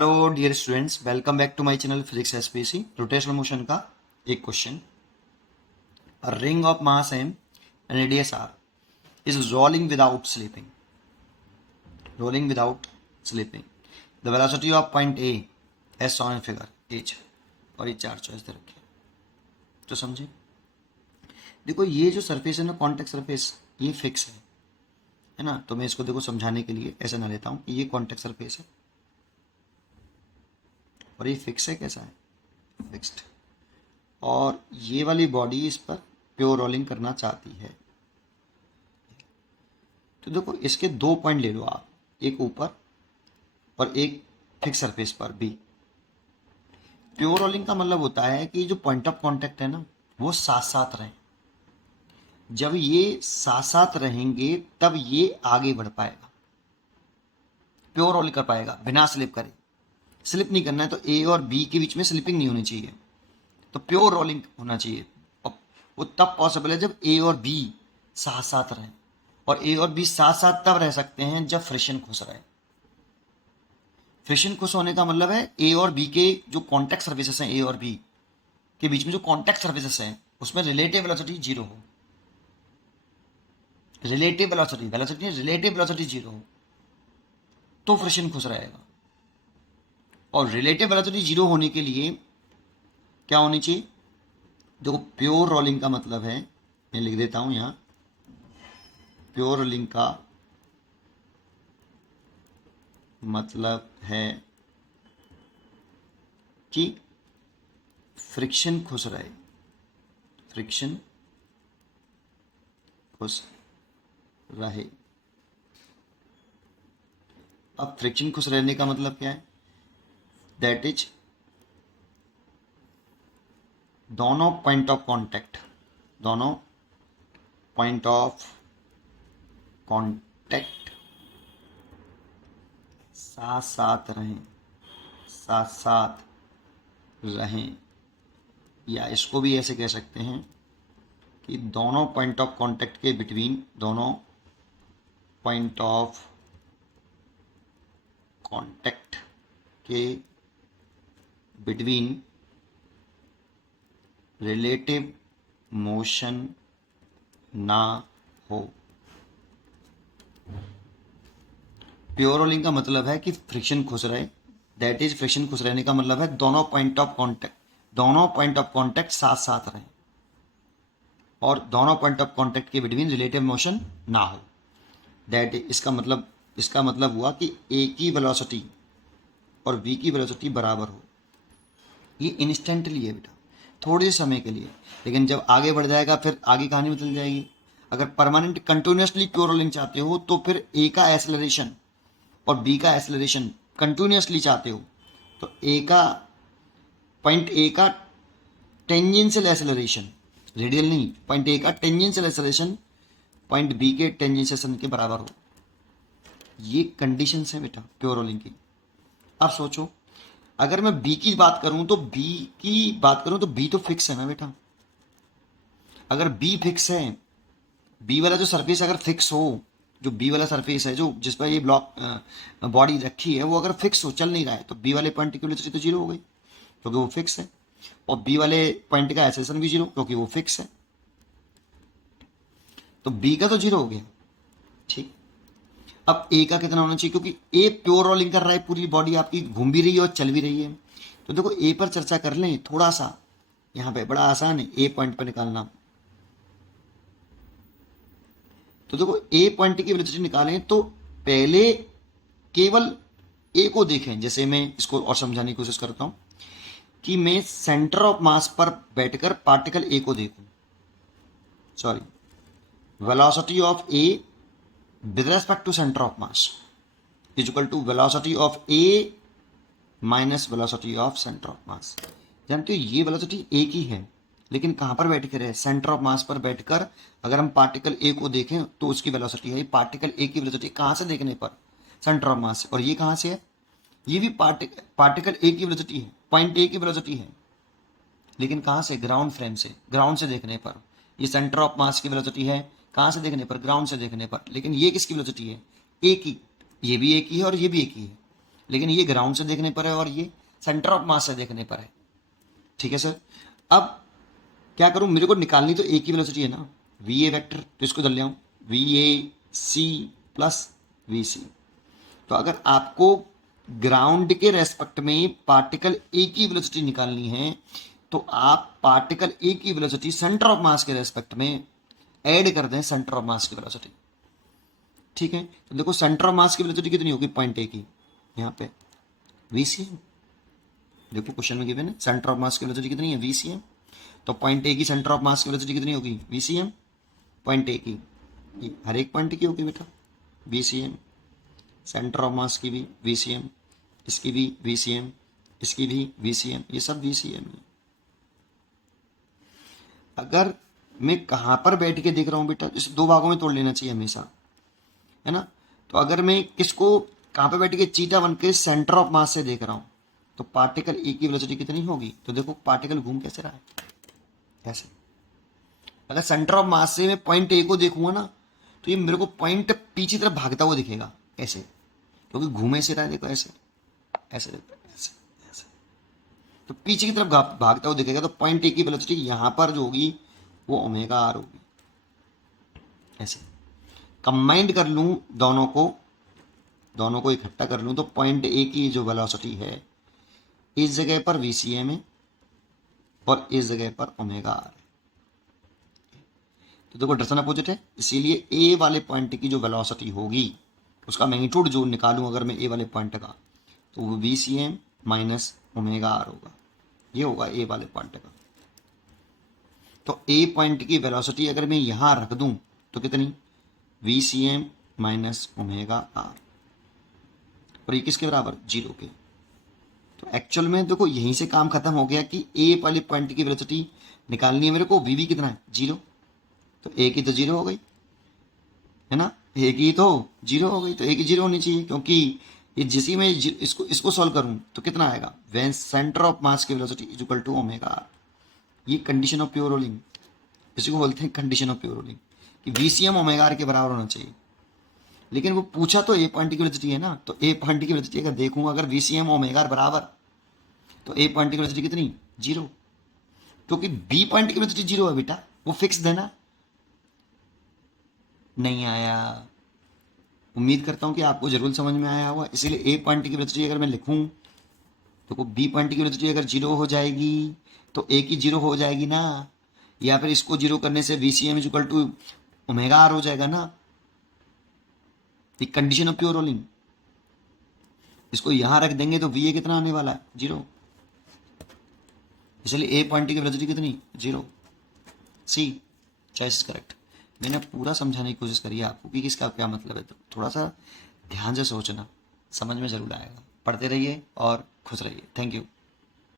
Hello dear students, welcome back to my channel physics SPC. Rotational motion का एक question. A ring of mass m and radius r is rolling without slipping. The velocity of point A as shown in figure h। और ये चार choice दे रखे हैं, तो समझे। देखो ये जो सरफेस है ना, कॉन्टेक्ट सरफेस, ये फिक्स है ना। तो मैं इसको देखो समझाने के लिए ऐसा ना लेता हूँ कि ये कॉन्टेक्ट सरफेस है और ये फिक्स है। कैसा है? फिक्स्ड। और ये वाली बॉडी इस पर प्योर रोलिंग करना चाहती है। तो देखो इसके दो पॉइंट ले लो आप, एक ऊपर और एक फिक्स सरफेस पर भी। प्योर रोलिंग का मतलब होता है कि जो पॉइंट ऑफ कांटेक्ट है ना, वो साथ साथ रहें। जब ये साथ साथ रहेंगे तब ये आगे बढ़ पाएगा, प्योर रोलिंग कर पाएगा बिना स्लिप करे। स्लिप नहीं करना है तो ए और बी के बीच में स्लिपिंग नहीं होनी चाहिए, तो प्योर रोलिंग होना चाहिए। और वो तब पॉसिबल है जब ए और बी साथ साथ रहें, और ए और बी साथ साथ तब रह सकते हैं जब फ्रिक्शन खुश रहे। फ्रिक्शन खुश होने का मतलब है ए और बी के जो कॉन्टैक्ट सर्फेसेस हैं, ए और बी के बीच में जो कॉन्टैक्ट सर्फेसेस हैं, उसमें रिलेटिव वेलोसिटी जीरो हो। रिलेटिव वेलोसिटी जीरो हो तो फ्रिक्शन खुश रहेगा। और रिलेटिव वेलोसिटी जीरो होने के लिए क्या होनी चाहिए? देखो प्योर रोलिंग का मतलब है, मैं लिख देता हूं यहां, प्योर रोलिंग का मतलब है कि फ्रिक्शन खुश रहे। फ्रिक्शन खुश रहे। अब फ्रिक्शन खुश रहने का मतलब क्या है? दैट इज दोनों पॉइंट ऑफ कांटेक्ट साथ साथ रहें। या इसको भी ऐसे कह सकते हैं कि दोनों पॉइंट ऑफ कांटेक्ट के बिटवीन, दोनों पॉइंट ऑफ कांटेक्ट के बिटवीन रिलेटिव मोशन ना हो। प्योर रोलिंग का मतलब है कि फ्रिक्शन खुश रहे। दैट इज फ्रिक्शन खुश रहने का मतलब है दोनों पॉइंट ऑफ कांटेक्ट साथ साथ रहें और दोनों पॉइंट ऑफ कांटेक्ट के बिटवीन रिलेटिव मोशन ना हो। दैट इसका मतलब हुआ कि ए की वेलोसिटी और बी की वेलोसिटी बराबर हो। ये इंस्टेंटली है बेटा, थोड़े से समय के लिए, लेकिन जब आगे बढ़ जाएगा फिर आगे कहानी बदल जाएगी। अगर परमानेंट कंटिन्यूसली प्योर रोलिंग चाहते हो तो फिर ए का एक्सेलरेशन और बी का एक्सेलरेशन कंटिन्यूसली चाहते हो तो पॉइंट ए का टेंजेंशियल एक्सेलरेशन, रेडियल नहीं, पॉइंट ए का टेंजेंशियल एक्सेलरेशन पॉइंट बी के टेंजेंशियल के बराबर हो। ये कंडीशंस है बेटा प्योर रोलिंग की। अब सोचो, अगर मैं बी की बात करूं तो बी तो फिक्स है ना बेटा। अगर बी फिक्स है, बी वाला जो सरफेस अगर फिक्स हो, जो बी वाला सरफेस है जो जिस पर ये ब्लॉक बॉडी रखी है, वो अगर फिक्स हो, चल नहीं रहा है, तो बी वाले पॉइंट की वेलोसिटी तो जीरो हो गई क्योंकि वो फिक्स है। और बी वाले पॉइंट का एक्सेलरेशन भी जीरो क्योंकि वो फिक्स है। तो बी का तो जीरो हो गया, ठीक। अब ए का कितना होना चाहिए? क्योंकि ए प्योर रोलिंग कर रहा है, पूरी बॉडी आपकी घूम भी रही है और चल भी रही है। तो देखो ए पर चर्चा कर लें थोड़ा सा, यहाँ पे बड़ा आसान है ए पॉइंट पर निकालना। तो देखो ए पॉइंट की वेलोसिटी निकालें तो पहले केवल ए को देखें। जैसे मैं इसको और समझाने की कोशिश करता हूं कि मैं सेंटर ऑफ मास पर बैठकर पार्टिकल ए को देखूं। Sorry, velocity of A with respect to centre of mass is equal to velocity of A minus velocity of centre of mass. जानते हो ये वेलोसिटी ए की है, लेकिन कहां पर बैठकर है? सेंटर ऑफ मास पर बैठकर अगर हम पार्टिकल ए को देखें तो उसकी वेलोसिटी है। पार्टिकल ए की वेलोसिटी कहां से देखने पर? सेंटर ऑफ मास से। और ये कहां से है? ये भी पार्टिकल ए की वेलोसिटी है, पॉइंट ए की वेलोसिटी है, लेकिन कहां से? ग्राउंड फ्रेम से, ग्राउंड से देखने पर। ये सेंटर ऑफ मास की वेलोसिटी है, कहां से देखने पर? ग्राउंड से देखने पर। लेकिन ये किसकी वेलोसिटी है? ए की। ये भी ए की है और ये भी ए की है। लेकिन ये ग्राउंड से देखने पर है और ये सेंटर ऑफ मास से देखने पर है। ठीक है सर। अब क्या करूं, मेरे को निकालनी तो एक ही वेलोसिटी है ना, वी ए वैक्टर, तो इसको इधर ले आऊं, V A C plus V C. तो अगर आपको ग्राउंड के रेस्पेक्ट में पार्टिकल ए की वेलोसिटी निकालनी है तो आप पार्टिकल ए की वेलोसिटी सेंटर ऑफ मास के रेस्पेक्ट में ऐड कर दें सेंटर ऑफ मास की वेलोसिटी। ठीक है, तो देखो सेंटर ऑफ मास की वेलोसिटी कितनी होगी पॉइंट ए की, यहाँ पे वी सी एम। देखो क्वेश्चन में गिवन है सेंटर ऑफ मास की वेलोसिटी कितनी है वी सी एम। तो पॉइंट ए की सेंटर ऑफ मास की वेलोसिटी कितनी होगी V C M. Point A की, ये हर एक पॉइंट की होगी बेटा V C M. Centre of mass की भी वी सी एम, इसकी भी वी सी एम, इसकी भी वी सी एम, ये सब वी सी एम है। अगर मैं कहाँ पर बैठ के देख रहा हूँ बेटा, इसे दो भागों में तोड़ लेना चाहिए हमेशा, है ना। तो अगर मैं किसको कहाँ पे बैठ के चीटा बन के सेंटर ऑफ मास से देख रहा हूँ तो पार्टिकल ए की वेलोसिटी कितनी होगी, तो देखो पार्टिकल घूम कैसे रहा है, ऐसे। अगर सेंटर ऑफ मास से मैं पॉइंट ए को देखूंगा ना तो ये मेरे को पॉइंट पीछे तरफ भागता हुआ दिखेगा ऐसे, क्योंकि घूमे से रहा है, देखो ऐसे ऐसे देखो ऐसे ऐसे, तो पीछे की तरफ भागता हुआ दिखेगा। तो पॉइंट ए की वेलोसिटी यहाँ पर जो होगी वो ओमेगा आर होगी, ऐसे। कंबाइंड कर लूँ दोनों को इकट्ठा कर लूँ तो पॉइंट ए की जो वेलोसिटी है इस जगह पर वी सी एम है और इस जगह पर ओमेगा आर है। तो देखो डायरेक्शन अपोजिट है, इसीलिए ए वाले पॉइंट की जो वेलोसिटी होगी उसका मैग्नीट्यूड जो निकालूं अगर मैं ए वाले पॉइंट का, तो वो V C M minus omega R होगा, ये होगा ए वाले पॉइंट का। तो ए पॉइंट की वेलोसिटी अगर मैं यहाँ रख दूं तो कितनी, V C M minus omega R, और ये किसके बराबर, जीरो के। तो एक्चुअल में देखो यहीं से काम खत्म हो गया कि ए वाले पॉइंट की वेलोसिटी निकालनी है मेरे को, वी कितना है जीरो, तो ए की तो जीरो हो गई, है ना, ए की तो जीरो हो गई, तो ए की जीरो होनी चाहिए, क्योंकि ये जिसी में इसको सॉल्व करूं तो कितना आएगा, व्हेन सेंटर ऑफ मास की velocity is equal to omega R. ये कंडीशन ऑफ प्योर रोलिंग, इसी को बोलते हैं कंडीशन ऑफ प्योर रोलिंग, कि वीसीएम ओमेगा आर के बराबर होना चाहिए। लेकिन वो पूछा तो ए पॉइंट की वेलोसिटी है ना, तो ए पॉइंट की वेलोसिटी अगर देखूंगा अगर वीसीएम ओमेगा आर बराबर, तो ए पॉइंट की वेलोसिटी कितनी, जीरो, क्योंकि बी पॉइंट की वेलोसिटी जीरो है बेटा, वो फिक्स देना। नहीं आया, उम्मीद करता हूं कि आपको जरूर समझ में आया होगा। इसीलिए ए पॉइंट की वेलोसिटी अगर मैं लिखूं तो बी पॉइंट की वेलोसिटी अगर जीरो हो जाएगी तो ए की जीरो हो जाएगी ना, या फिर इसको जीरो करने से VCM is equal to omega R हो जाएगा ना, कंडीशन ऑफ प्योर रोलिंग। इसको यहां रख देंगे तो वी ए कितना आने वाला है, जीरो, इसलिए ए पॉइंट की वेलोसिटी कितनी, जीरो। सी चॉइस करेक्ट। मैंने पूरा समझाने की कोशिश करी है आपको कि इसका क्या मतलब है, तो थोड़ा सा ध्यान से सोचना, समझ में जरूर आएगा। पढ़ते रहिए और खुश रहिए। Thank you.